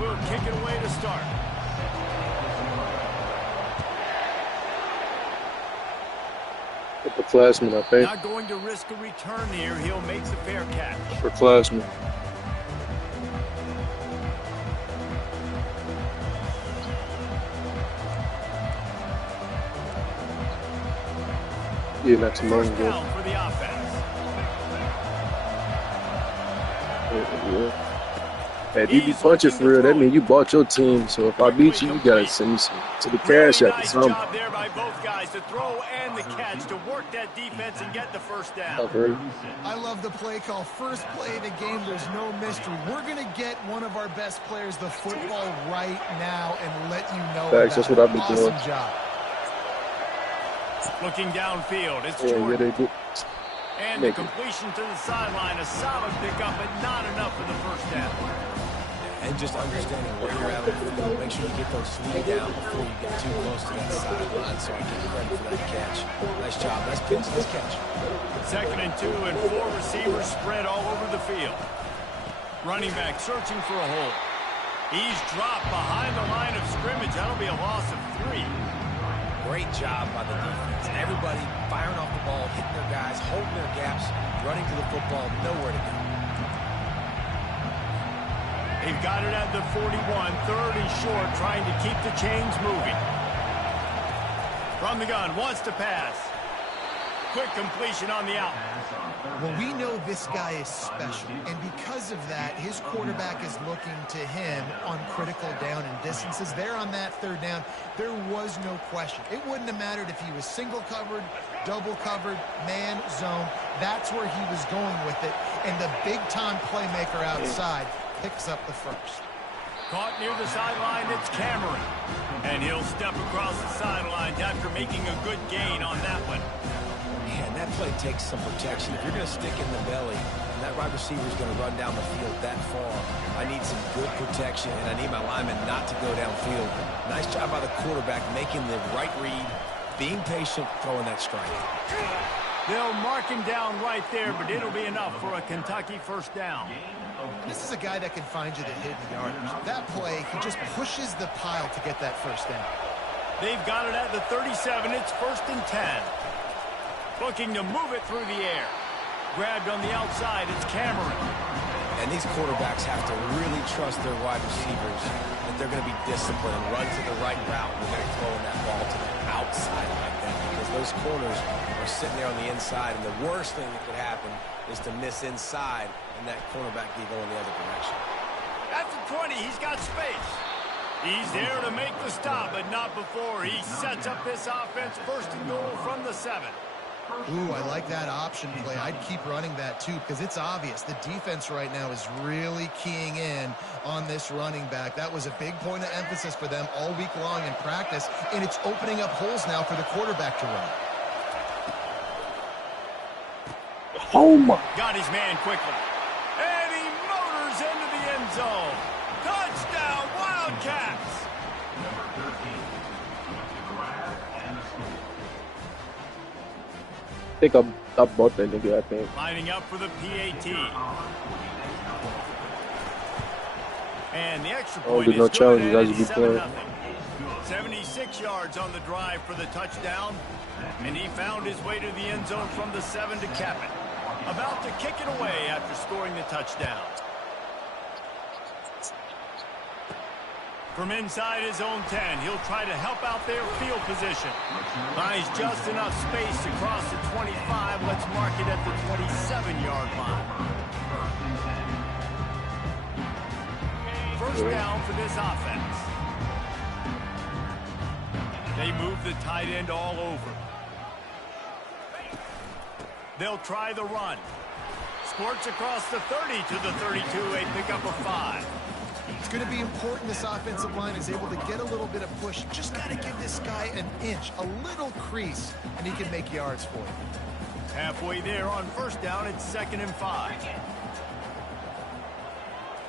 will kick it away to start. Upperclassman, I think. Not going to risk a return here. He'll make the fair catch. Upperclassman. Yeah, not too long First ago. down for the offense. Yeah. Hey, if you be punching for real, that means you bought your team. So if I beat you, you gotta send me some to the cash Really app or nice something. job there by both guys, the throw and the catch, to work that defense and get the first down. Okay. I love the play call. First play of the game, there's no mystery. We're going to get one of our best players the football right now and let you know Thanks, that's what I've been doing. Awesome job. Looking downfield, it's Yeah, Jordan. they do. And the completion to the sideline, a solid pickup, but not enough for the first down. And just understanding where you're at on the field. Make sure you get those feet down before you get too close to that sideline, so I give you credit for that catch. Nice job. Nice pinch, nice catch. 2nd and 2, and 4 receivers spread all over the field. Running back searching for a hole. He's dropped behind the line of scrimmage. That'll be a loss of 3. Great job by the defense. Everybody firing off the ball, hitting their guys, holding their gaps, running to the football, nowhere to go. They've got it at the 41, 3rd and short, trying to keep the chains moving. From the gun, wants to pass. Quick completion on the out. Well, we know this guy is special, and because of that, his quarterback is looking to him on critical down and distances. There on that 3rd down, there was no question. It wouldn't have mattered if he was single covered, double covered, man, zone. That's where he was going with it, and the big-time playmaker outside picks up the first. Caught near the sideline, it's Cameron. And he'll step across the sidelines after making a good gain on that one. Man, that play takes some protection. If you're going to stick in the belly, and that wide receiver is going to run down the field that far, I need some good protection, and I need my lineman not to go downfield. Nice job by the quarterback making the right read, being patient, throwing that strike. They'll mark him down right there, but it'll be enough for a Kentucky first down. And this is a guy that can find you the hidden yardage. That play, he just pushes the pile to get that first down. They've got it at the 37. It's 1st and 10. Looking to move it through the air. Grabbed on the outside. It's Cameron. And these quarterbacks have to really trust their wide receivers that they're going to be disciplined and run to the right route when they're throwing that ball to the outside like that, because those corners are sitting there on the inside, and the worst thing that could happen is to miss inside and that cornerback be going the other direction. That's the 20. He's got space. He's there to make the stop, but not before he sets up this offense. 1st and goal from the 7. Ooh, I like that option play. I'd keep running that too, because it's obvious the defense right now is really keying in on this running back. That was a big point of emphasis for them all week long in practice, and it's opening up holes now for the quarterback to run. Oh my. Got his man quickly. And he motors into the end zone. Touchdown, Wildcats. I think I bought that nigga, I think. Lining up for the PAT. And the extra point there's no is good, challenges and as you it's be playing. 7-0. 76 yards on the drive for the touchdown. And he found his way to the end zone from the 7 to cap it. About to kick it away after scoring the touchdown. From inside his own 10, he'll try to help out their field position. Buys just enough space to cross the 25. Let's mark it at the 27-yard line. First down for this offense. They move the tight end all over. They'll try the run. Squirts across the 30 to the 32. A pickup of 5. It's going to be important this offensive line is able to get a little bit of push. Just got to give this guy an inch, a little crease, and he can make yards for you. Halfway there on first down, it's 2nd and 5.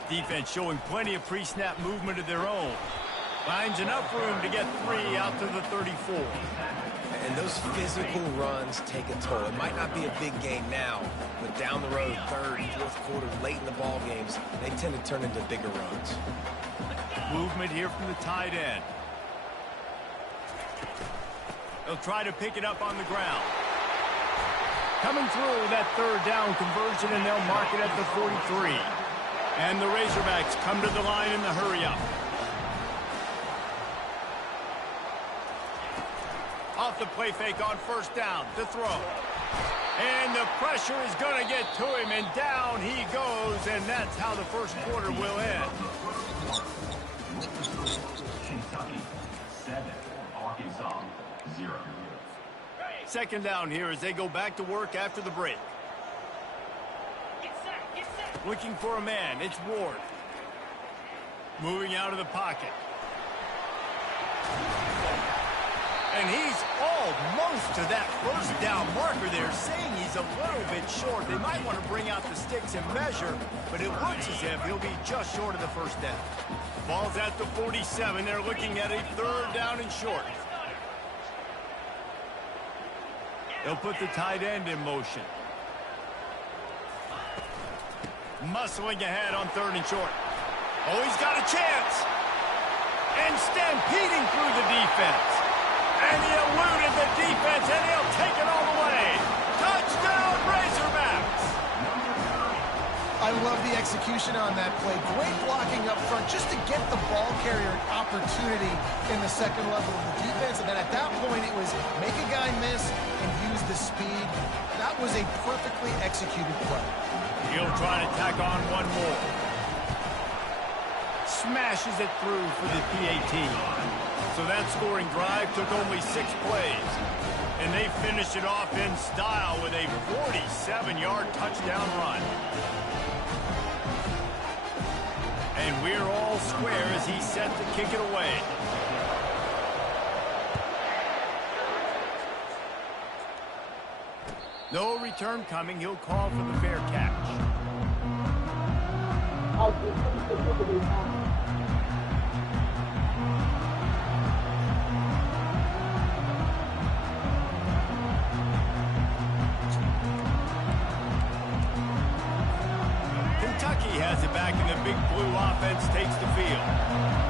Defense showing plenty of pre-snap movement of their own. Finds enough room to get 3 out to the 34. And those physical runs take a toll. It might not be a big game now, but down the road, 3rd, 4th quarter, late in the ball games, they tend to turn into bigger runs. Movement here from the tight end. They'll try to pick it up on the ground. Coming through that third down conversion, and they'll mark it at the 43. And the Razorbacks come to the line in the hurry-up. Off the play fake on first down to throw. And the pressure is going to get to him, and down he goes, and that's how the first quarter will end. Kentucky 7, Arkansas 0. Second down here as they go back to work after the break. Looking for a man, it's Ward. Moving out of the pocket. And he's almost to that first down marker there, saying he's a little bit short. They might want to bring out the sticks and measure, but it looks as if he'll be just short of the first down. Ball's at the 47. They're looking at a third down and short. They'll put the tight end in motion. Muscling ahead on third and short. Oh, he's got a chance. And stampeding through the defense. And he eluded the defense, and he'll take it all the way. Touchdown, Razorbacks! I love the execution on that play. Great blocking up front just to get the ball carrier an opportunity in the second level of the defense. And then at that point, it was make a guy miss and use the speed. That was a perfectly executed play. He'll try to tack on one more. Smashes it through for the PAT. So that scoring drive took only 6 plays. And they finished it off in style with a 47-yard touchdown run. And we're all square as he's set to kick it away. No return coming. He'll call for the fair catch. Kentucky has it back, and the big blue offense takes the field.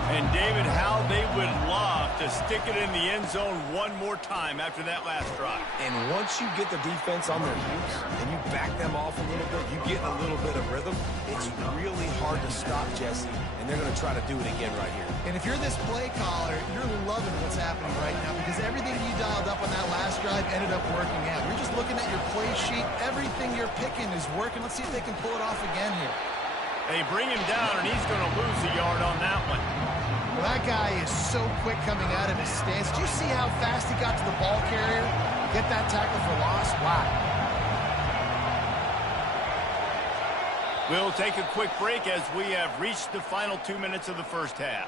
And David, how they would love to stick it in the end zone one more time after that last drive. And once you get the defense on their heels and you back them off a little bit, you get a little bit of rhythm, it's really hard to stop, Jesse, and they're going to try to do it again right here. And if you're this play caller, you're loving what's happening right now because everything you dialed up on that last drive ended up working out. You're just looking at your play sheet. Everything you're picking is working. Let's see if they can pull it off again here. They bring him down, and he's going to lose a yard on that one. Well, that guy is so quick coming out of his stance. Do you see how fast he got to the ball carrier? Get that tackle for loss? Wow. We'll take a quick break as we have reached the final 2 minutes of the first half.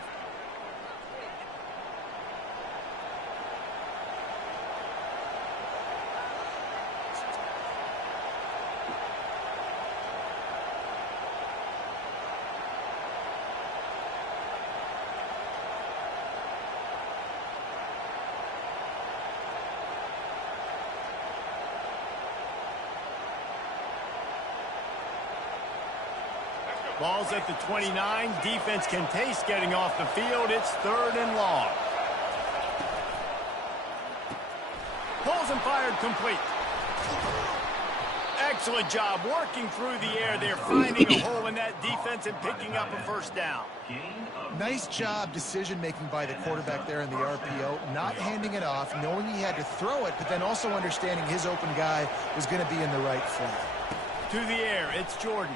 Ball's at the 29. Defense can taste getting off the field. It's third and long. Pulls and fired complete. Excellent job working through the air there, finding a hole in that defense and picking up a first down. Nice job decision-making by the quarterback there in the RPO, not handing it off, knowing he had to throw it, but then also understanding his open guy was going to be in the right flat. To the air, it's Jordan.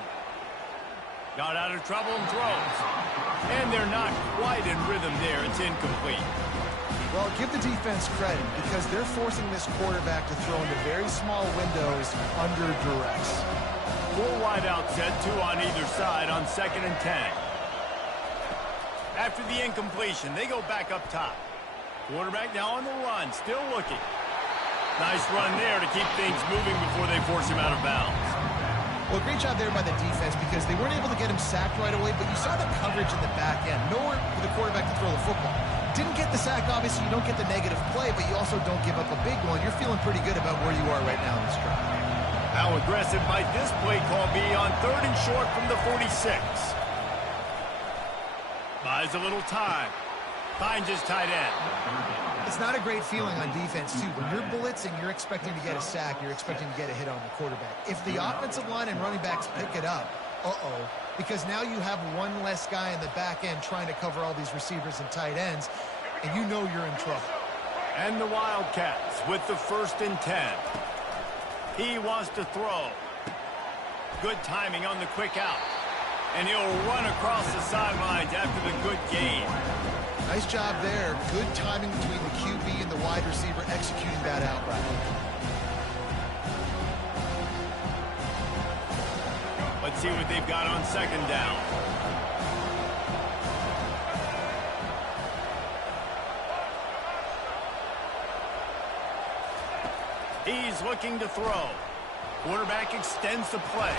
Got out of trouble and throws. And they're not quite in rhythm there. It's incomplete. Well, give the defense credit because they're forcing this quarterback to throw into very small windows under duress. Full wide out set, 2 on either side on 2nd and 10. After the incompletion, they go back up top. Quarterback now on the run, still looking. Nice run there to keep things moving before they force him out of bounds. Well, great job there by the defense because they weren't able to get him sacked right away, but you saw the coverage in the back end. Nowhere for the quarterback to throw the football. Didn't get the sack, obviously. You don't get the negative play, but you also don't give up a big one. You're feeling pretty good about where you are right now in this drive. How aggressive might this play call be on third and short from the 46? By Buys a little time. Finds his tight end. It's not a great feeling on defense, too. When you're blitzing, you're expecting to get a sack. You're expecting to get a hit on the quarterback. If the offensive line and running backs pick it up, because now you have one less guy in the back end trying to cover all these receivers and tight ends, and you know you're in trouble. And the Wildcats with the 1st and 10. He wants to throw. Good timing on the quick out. And he'll run across the sidelines after the good gain. Nice job there. Good timing between the QB and the wide receiver executing that out route. Let's see what they've got on 2nd down. He's looking to throw. Quarterback extends the play.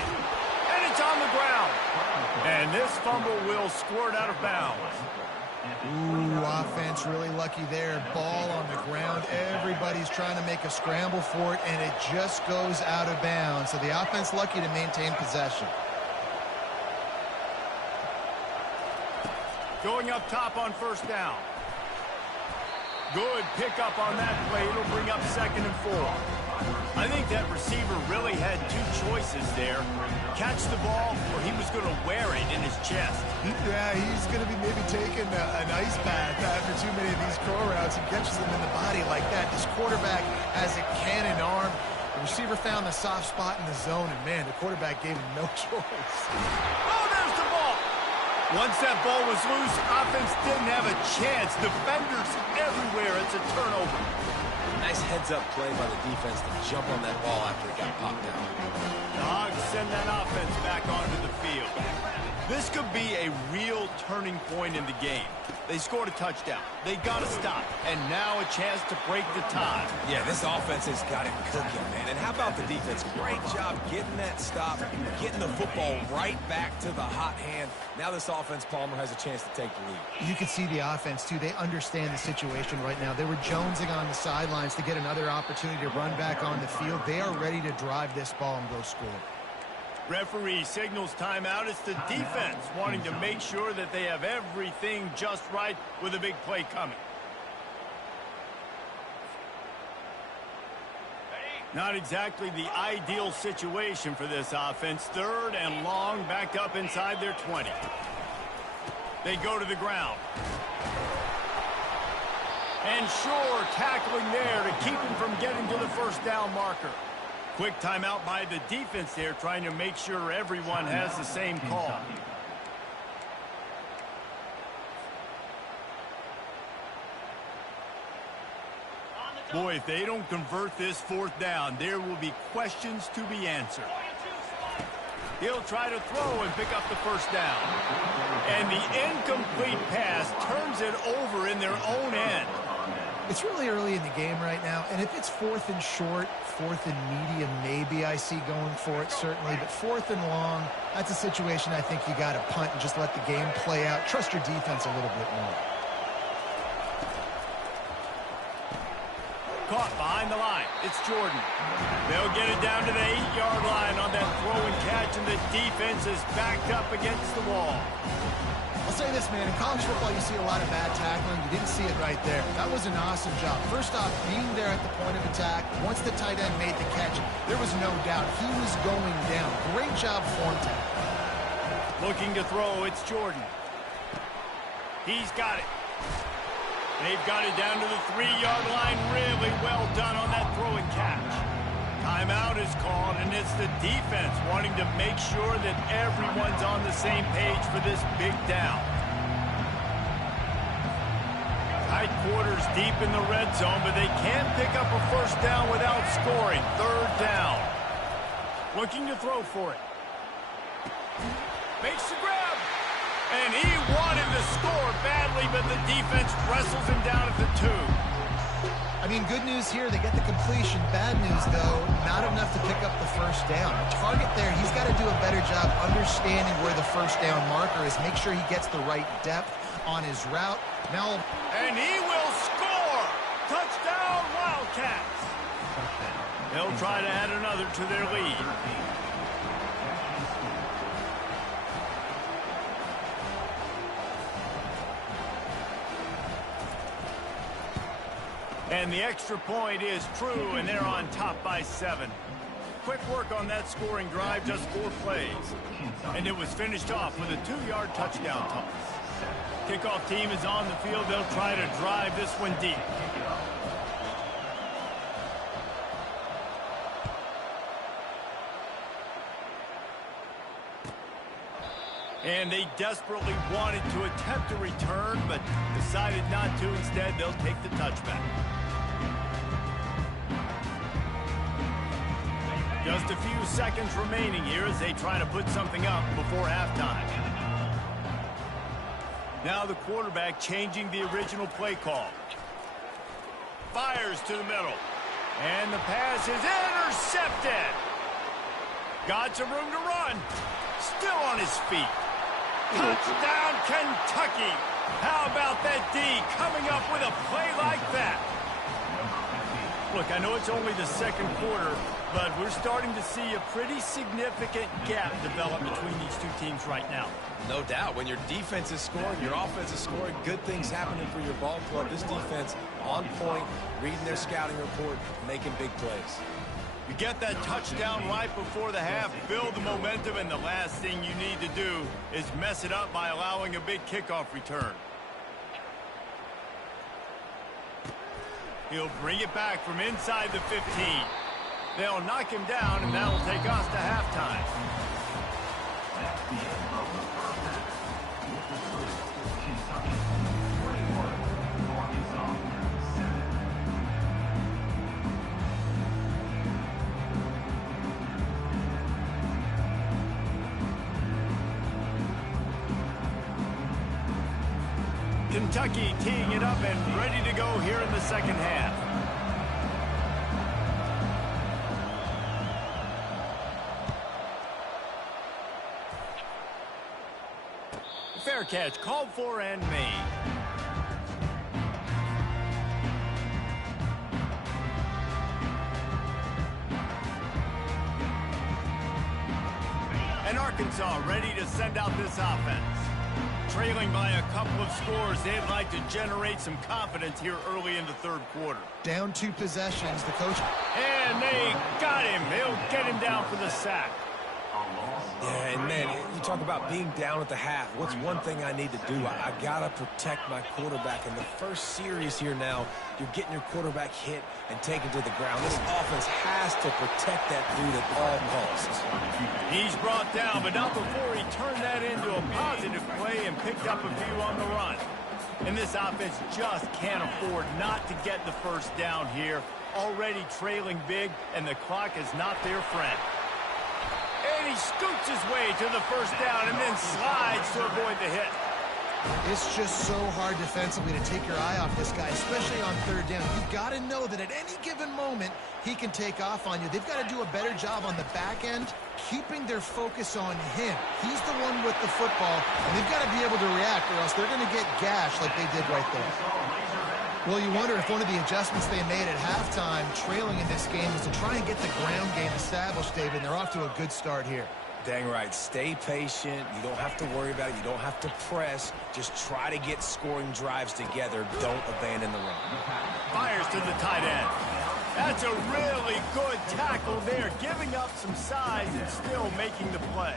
And it's on the ground. And this fumble will squirt out of bounds. Ooh, offense really lucky there. Ball on the ground. Everybody's trying to make a scramble for it, and it just goes out of bounds. So the offense lucky to maintain possession. Going up top on 1st down. Good pickup on that play. It'll bring up 2nd and 4. I think that receiver really had 2 choices there. Catch the ball, or he was going to wear it in his chest. Yeah, he's going to be maybe taking an ice bath after too many of these crow routes. He catches them in the body like that. This quarterback has a cannon arm. The receiver found the soft spot in the zone, and, man, the quarterback gave him no choice. Oh, there's the ball. Once that ball was loose, offense didn't have a chance. Defenders everywhere. It's a turnover. Nice heads-up play by the defense to jump on that ball after it got popped out. The Hogs send that offense back onto the field. This could be a real turning point in the game. They scored a touchdown. They got to stop. And now a chance to break the tie. Yeah, this offense has got it cooking, man. And how about the defense? Great job getting that stop, getting the football right back to the hot hand. Now this offense, Palmer, has a chance to take the lead. You can see the offense, too. They understand the situation right now. They were jonesing on the sidelines to get another opportunity to run back on the field. They are ready to drive this ball and go score. Referee signals timeout. It's the defense wanting to make sure that they have everything just right with a big play coming. Not exactly the ideal situation for this offense. 3rd and long, backed up inside their 20. They go to the ground. And sure, tackling there to keep him from getting to the 1st down marker. Quick timeout by the defense there, trying to make sure everyone has the same call. Boy, if they don't convert this 4th down, there will be questions to be answered. He'll try to throw and pick up the 1st down. And the incomplete pass turns it over in their own end. It's really early in the game right now, and if it's 4th and short, 4th and medium, maybe I see going for it, certainly. But 4th and long, that's a situation I think you got to punt and just let the game play out. Trust your defense a little bit more. Caught behind the line. It's Jordan. They'll get it down to the 8-yard line on that throw and catch, and the defense is backed up against the wall. I'll say this, man. In college football, you see a lot of bad tackling. You didn't see it right there. That was an awesome job. First off, being there at the point of attack. Once the tight end made the catch, there was no doubt he was going down. Great job form tackle. Looking to throw, it's Jordan. He's got it. They've got it down to the 3-yard line. Really well done on that throw and catch. Timeout is called, and it's the defense wanting to make sure that everyone's on the same page for this big down. Tight quarters deep in the red zone, but they can't pick up a 1st down without scoring. 3rd down. Looking to throw for it. Makes the grab. And he wanted to score badly, but the defense wrestles him down at the 2. I mean, good news here, they get the completion. Bad news, though, not enough to pick up the 1st down. The target there, he's got to do a better job understanding where the 1st down marker is. Make sure he gets the right depth on his route. Now, and he will score! Touchdown, Wildcats! They'll try to add another to their lead. And the extra point is true, and they're on top by 7. Quick work on that scoring drive, just 4 plays. And it was finished off with a 2-yard touchdown toss. Kickoff team is on the field. They'll try to drive this one deep. And they desperately wanted to attempt a return, but decided not to. Instead, they'll take the touchback. Just a few seconds remaining here as they try to put something up before halftime. Now the quarterback changing the original play call. Fires to the middle. And the pass is intercepted. Got some room to run. Still on his feet. Touchdown, Kentucky. How about that D coming up with a play like that? Look, I know it's only the second quarter, but we're starting to see a pretty significant gap develop between these two teams right now. No doubt. When your defense is scoring, your offense is scoring, good things happening for your ball club. This defense on point, reading their scouting report, making big plays. You get that touchdown right before the half, build the momentum, and the last thing you need to do is mess it up by allowing a big kickoff return. He'll bring it back from inside the 15. They'll knock him down, and that'll take us to halftime. Kentucky teeing it up and ready to go here in the second half. Fair catch called for and made. And Arkansas ready to send out this offense. Trailing by a couple of scores, they'd like to generate some confidence here early in the third quarter. Down 2 possessions, the coach. And they got him. They'll get him down for the sack. Yeah, and man, you talk about being down at the half. What's one thing I need to do? I got to protect my quarterback. In the first series here now, you're getting your quarterback hit and taken to the ground. This offense has to protect that dude at all costs. He's brought down, but not before he turned that into a positive play and picked up a few on the run. And this offense just can't afford not to get the first down here. Already trailing big, and the clock is not their friend. And he scoots his way to the first down and then slides to avoid the hit. It's just so hard defensively to take your eye off this guy, especially on third down. You've got to know that at any given moment, he can take off on you. They've got to do a better job on the back end, keeping their focus on him. He's the one with the football, and they've got to be able to react or else they're going to get gashed like they did right there. Well, you wonder if one of the adjustments they made at halftime, trailing in this game, is to try and get the ground game established, David, and they're off to a good start here. Dang right. Stay patient. You don't have to worry about it. You don't have to press. Just try to get scoring drives together. Don't abandon the run. Fires to the tight end. That's a really good tackle there, giving up some size and still making the play.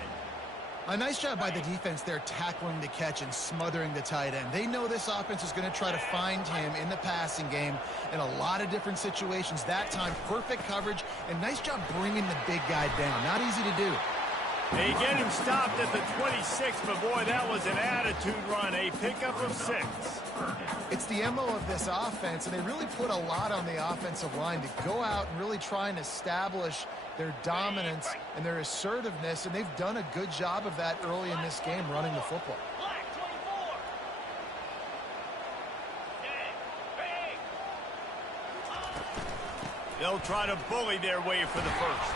A nice job by the defense there, tackling the catch and smothering the tight end. They know this offense is going to try to find him in the passing game in a lot of different situations. That time, perfect coverage, and nice job bringing the big guy down. Not easy to do. They get him stopped at the 26, but boy, that was an attitude run, a pickup of 6. It's the MO of this offense, and they really put a lot on the offensive line to go out and really try and establish their dominance and their assertiveness, and they've done a good job of that early in this game, running the football. They'll try to bully their way for the first.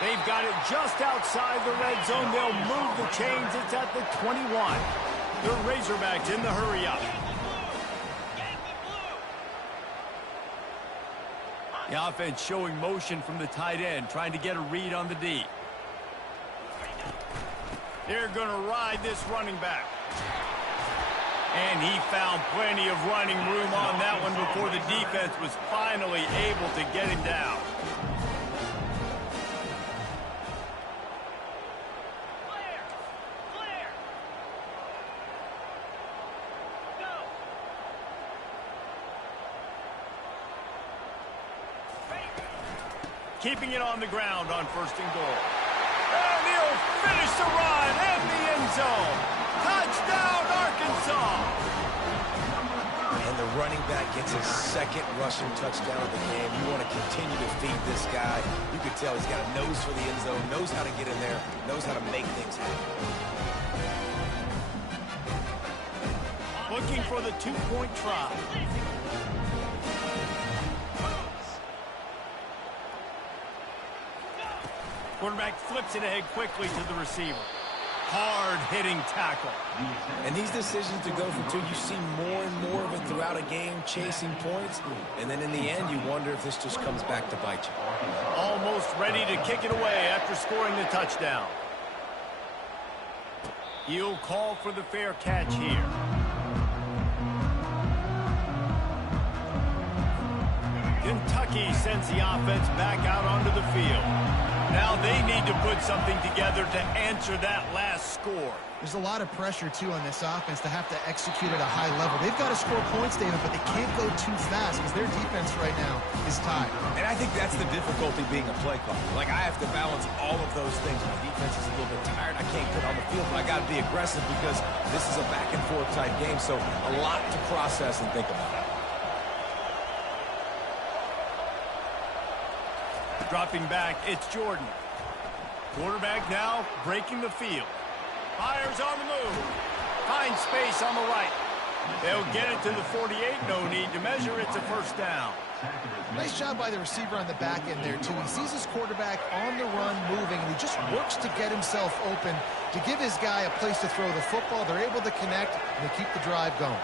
They've got it just outside the red zone. They'll move the chains. It's at the 21. The Razorbacks in the hurry up. The offense showing motion from the tight end, trying to get a read on the D. They're going to ride this running back. And he found plenty of running room on that one before the defense was finally able to get him down. Keeping it on the ground on 1st and goal. And he'll finish the run in the end zone. Touchdown, Arkansas! And the running back gets his 2nd rushing touchdown of the game. You want to continue to feed this guy. You can tell he's got a nose for the end zone, knows how to get in there, knows how to make things happen. Looking for the 2-point try. Quarterback flips it ahead quickly to the receiver. Hard-hitting tackle. And these decisions to go for 2, you see more and more of it throughout a game, chasing points. And then in the end, you wonder if this just comes back to bite you. Almost ready to kick it away after scoring the touchdown. He'll call for the fair catch here. Kentucky sends the offense back out onto the field. Now they need to put something together to answer that last score. There's a lot of pressure, too, on this offense to have to execute at a high level. They've got to score points, David, but they can't go too fast because their defense right now is tied. And I think that's the difficulty being a play caller. Like, I have to balance all of those things. My defense is a little bit tired. I can't get on the field, but I got to be aggressive because this is a back-and-forth type game, so a lot to process and think about. Dropping back, it's Jordan. Quarterback now breaking the field. Fires on the move. Finds space on the right. They'll get it to the 48. No need to measure. It's a 1st down. Nice job by the receiver on the back end there, too. He sees his quarterback on the run moving, and he just works to get himself open to give his guy a place to throw the football. They're able to connect, and they keep the drive going.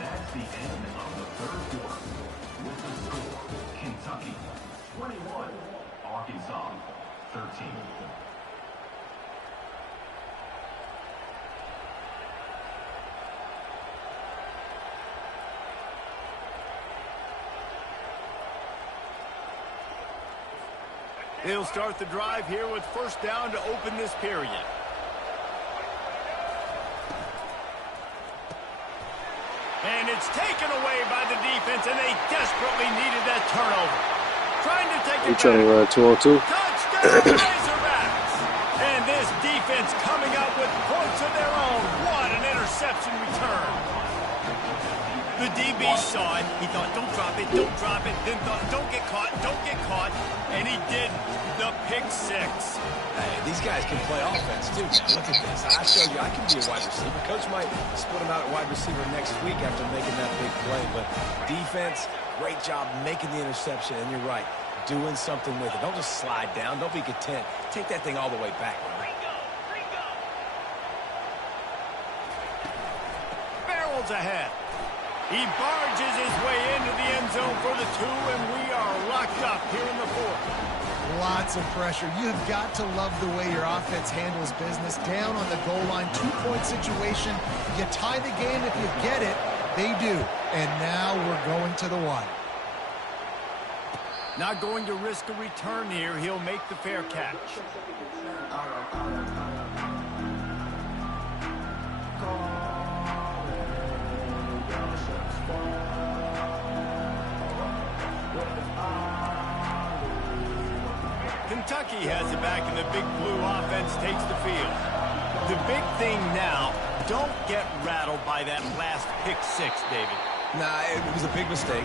That's the end of the 3rd quarter. With the score, Kentucky 21, Arkansas 13. They'll start the drive here with 1st down to open this period. And it's taken away by the defense, and they desperately needed that turnover. Trying to take it back. Trying to run 2-on-2. Touchdown, Razorbacks! And this defense coming up with points of their own. What an interception return. The DB saw it. He thought, don't drop it, don't drop it. Then thought, don't get caught, don't get caught. And he did the pick 6. Hey, these guys can play offense, too. Look at this. I showed you I can be a wide receiver. Coach might split him out at wide receiver next week after making that big play. But defense, great job making the interception. And you're right, doing something with it. Don't just slide down. Don't be content. Take that thing all the way back. Barrels ahead. He barges his way into the end zone for the 2, and we are locked up here in the 4th. Lots of pressure. You have got to love the way your offense handles business. Down on the goal line, 2-point situation. You tie the game if you get it. They do. And now we're going to the wire. Not going to risk a return here. He'll make the fair catch. Kentucky has it back, and the Big Blue offense takes the field. The big thing now, don't get rattled by that last pick 6, David. Nah, it was a big mistake.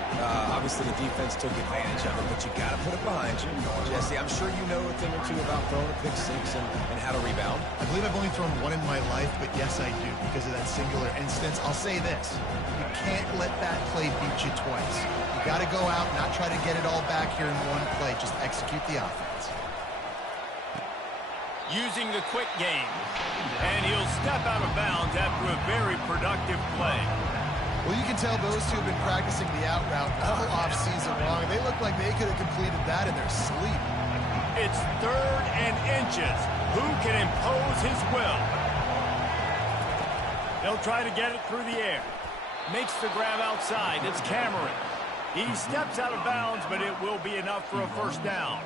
Obviously, the defense took advantage of it, but you got to put it behind you. Jesse, I'm sure you know a thing or two about throwing a pick 6 and how to rebound. I believe I've only thrown one in my life, but yes, I do, because of that singular instance. I'll say this. You can't let that play beat you twice. You got to go out, not try to get it all back here in one play. Just execute the offense. Using the quick game. And he'll step out of bounds after a very productive play. Well, you can tell those two have been practicing the out route all off-season long. They look like they could have completed that in their sleep. It's 3rd and inches. Who can impose his will? They'll try to get it through the air. Makes the grab outside. It's Cameron. He steps out of bounds, but it will be enough for a first down.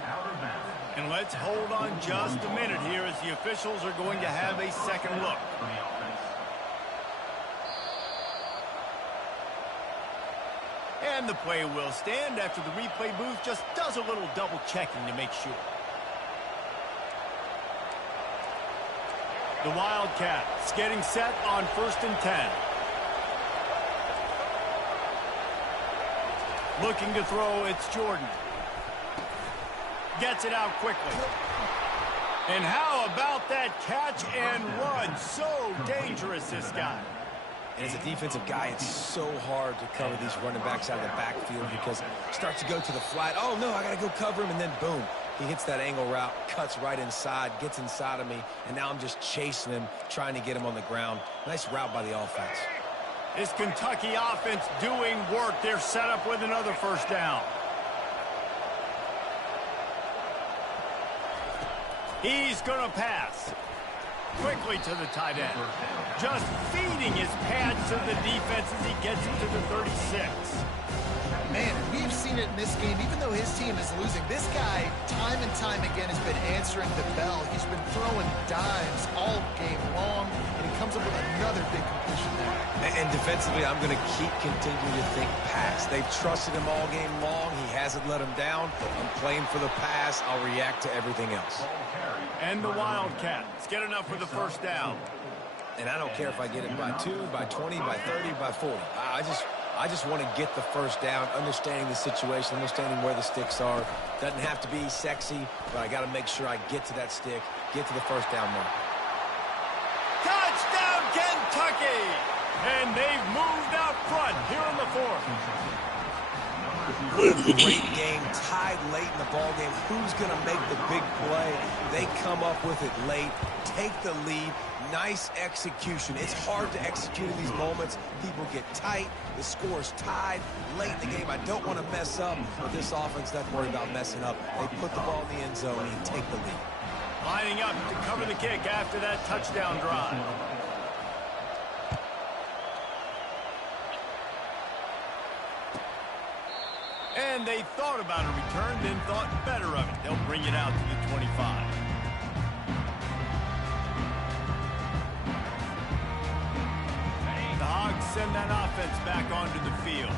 And let's hold on just a minute here as the officials are going to have a second look. And the play will stand after the replay booth just does a little double checking to make sure. The Wildcats getting set on 1st and 10. Looking to throw, it's Jordan. Gets it out quickly. And how about that catch and run? So dangerous, this guy. And as a defensive guy, it's so hard to cover these running backs out of the backfield because it starts to go to the flat. Oh, no, I got to go cover him, and then boom. He hits that angle route, cuts right inside, gets inside of me, and now I'm just chasing him, trying to get him on the ground. Nice route by the offense. This Kentucky offense doing work. They're set up with another first down. He's going to pass. Quickly to the tight end. Just feeding his pads to the defense as he gets into the 36. Man, we've seen it in this game. Even though his team is losing, this guy, time and time again, has been answering the bell. He's been throwing dimes all game long, and he comes up with another big completion there. And defensively, I'm going to keep continuing to think pass. They've trusted him all game long. He hasn't let him down. I'm playing for the pass. I'll react to everything else. And the Wildcats get enough for the first down. And I don't care if I get it by 2, by 20, by 30, by 40. I just want to get the first down, understanding the situation, understanding where the sticks are. Doesn't have to be sexy, but I got to make sure I get to that stick, get to the first down mark. Touchdown, Kentucky! And they've moved out front here in the 4th. Great game, tied late in the ball game. Who's going to make the big play? They come up with it late, take the lead. Nice execution. It's hard to execute in these moments. People get tight. The score's tied late in the game. I don't want to mess up, but this offense doesn't worry about messing up. They put the ball in the end zone and take the lead. Lining up to cover the kick after that touchdown drive. And they thought about a return, then thought better of it. They'll bring it out to the 25. The Hogs send that offense back onto the field.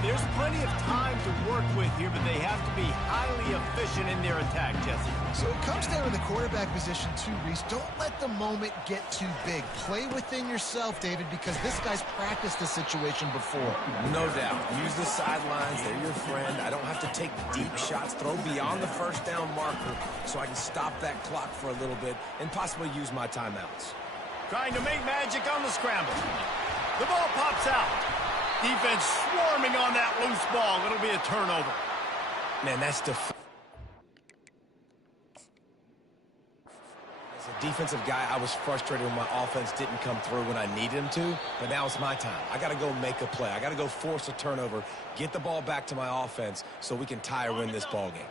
There's plenty of time to work with here, but they have to be highly efficient in their attack, Jesse. So it comes down to the quarterback position too, Reese. Don't let the moment get too big. Play within yourself, David, because this guy's practiced this situation before. No doubt. Use the sidelines. They're your friend. I don't have to take deep shots. Throw beyond the first down marker so I can stop that clock for a little bit and possibly use my timeouts. Trying to make magic on the scramble. The ball pops out. Defense swarming on that loose ball. It'll be a turnover. Man, that's As a defensive guy, I was frustrated when my offense didn't come through when I needed him to, but now it's my time. I got to go make a play. I got to go force a turnover, get the ball back to my offense so we can tie or win this ball game.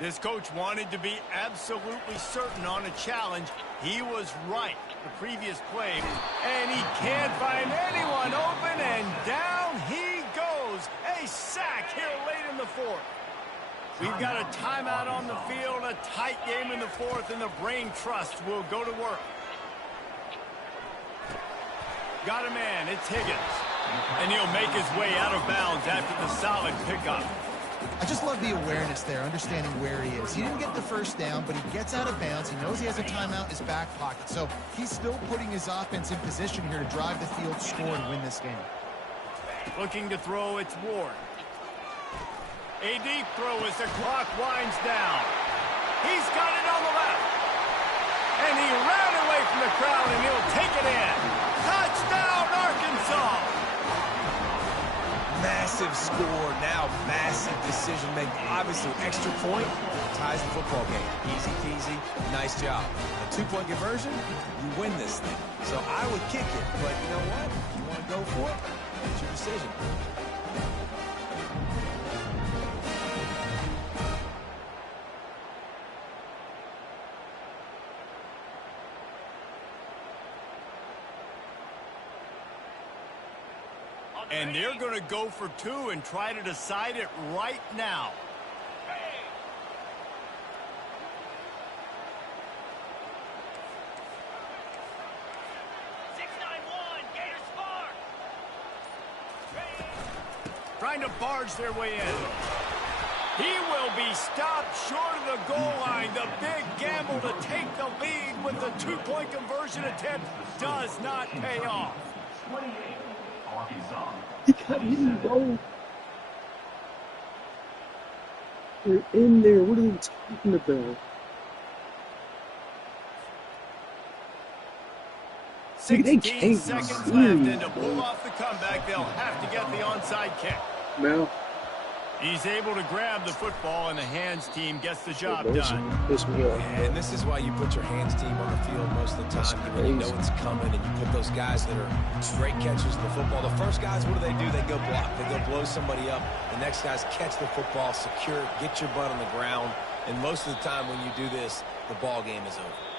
This coach wanted to be absolutely certain on a challenge. He was right the previous play, and he can't find anyone open, and down he goes. A sack here late in the 4th. We've got a timeout on the field, a tight game in the 4th, and the brain trust will go to work. Got a man, it's Higgins. And he'll make his way out of bounds after the solid pickup. I just love the awareness there, understanding where he is. He didn't get the first down, but he gets out of bounds. He knows he has a timeout in his back pocket. So he's still putting his offense in position here to drive the field, score, and win this game. Looking to throw, it's Ward. A deep throw as the clock winds down. He's got it on the left. And he ran away from the crowd, and he'll take it in. Touchdown, Arkansas! Massive score, now massive decision making. Obviously, extra point ties the football game. Easy peasy, nice job. A 2-point conversion, you win this thing. So I would kick it, but you know what? You want to go for it? It's your decision. And they're going to go for 2 and try to decide it right now. Trying to barge their way in. He will be stopped short of the goal line. The big gamble to take the lead with the 2-point conversion attempt does not pay off. 28, Arkansas. He got me, bro. They're in there. What are you talking about? 16 seconds left, and to pull off the comeback, they'll have to get the onside kick. Now, He's able to grab the football, and the hands team gets the job done. piss me off. And this is why you put your hands team on the field most of the time. You know it's coming, and you put those guys that are great catchers of the football. The first guys, what do? They go block. They go blow somebody up. The next guys catch the football, secure it, get your butt on the ground. And most of the time when you do this, the ball game is over.